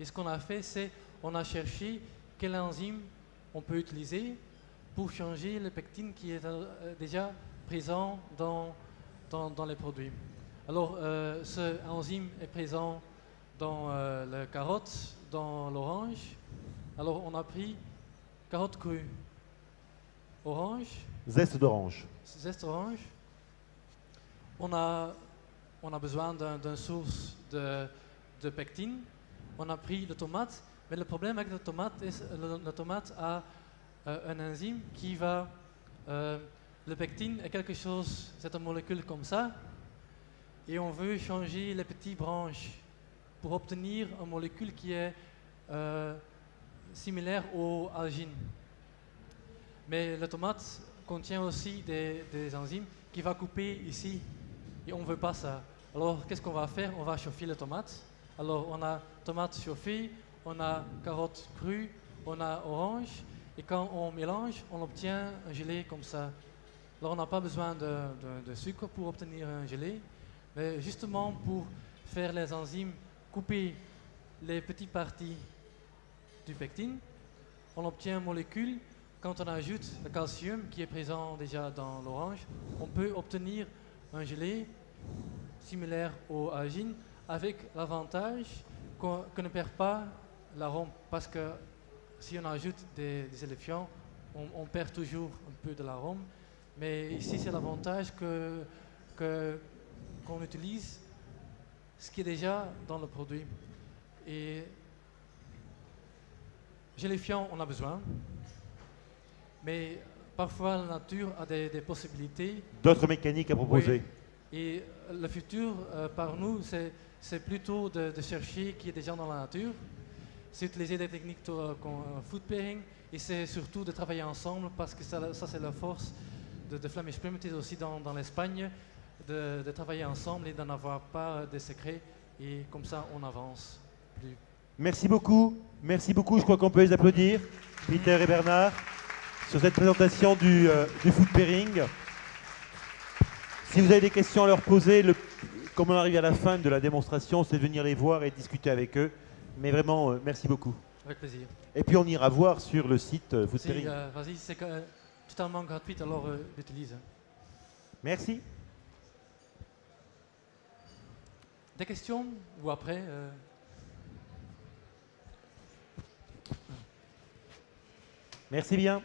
Et ce qu'on a fait, c'est on a cherché quelle enzyme on peut utiliser pour changer le pectine qui est déjà présent dans les produits. Alors, ce enzyme est présent dans la carotte, dans l'orange. Alors, on a pris carotte crue, orange, Zeste d'orange. zeste orange. On a besoin d'une source de pectine. On a pris la tomate, mais le problème avec la tomate est que la tomate a un enzyme qui va... le pectine est quelque chose, c'est une molécule comme ça, et on veut changer les petites branches pour obtenir une molécule qui est similaire aux algines. Mais la tomate contient aussi des enzymes qui vont couper ici, et on ne veut pas ça. Alors qu'est-ce qu'on va faire? On va chauffer la tomate. Alors on a tomate chauffée, on a carotte crue, on a orange, et quand on mélange, on obtient un gelé comme ça. Alors on n'a pas besoin de sucre pour obtenir un gelé, mais justement pour faire les enzymes couper les petites parties du pectine, on obtient une molécule. Quand on ajoute le calcium qui est présent déjà dans l'orange, on peut obtenir un gelé similaire aux algines avec l'avantage qu'on ne perd pas l'arôme, parce que si on ajoute des éléphants, on perd toujours un peu de l'arôme. Mais ici, c'est l'avantage qu'on utilise ce qui est déjà dans le produit. Et gélifiant, on a besoin. Mais parfois, la nature a des possibilités. D'autres mécaniques à proposer. Oui. Et le futur, par nous, c'est plutôt de chercher qui est déjà dans la nature. C'est utiliser des techniques comme food pairing. Et c'est surtout de travailler ensemble, parce que ça c'est la force de Flemish Primitive aussi dans l'Espagne, de travailler ensemble et d'en avoir pas de secrets. Et comme ça, on avance plus. Merci beaucoup. Merci beaucoup. Je crois qu'on peut les applaudir, Peter et Bernard, sur cette présentation du food pairing. Si vous avez des questions à leur poser, comme on arrive à la fin de la démonstration, c'est de venir les voir et discuter avec eux. Mais vraiment, merci beaucoup. Avec plaisir. Et puis on ira voir sur le site food pairing. Vas-y, c'est totalement gratuit, alors utilise. Merci. Des questions ou après Merci bien.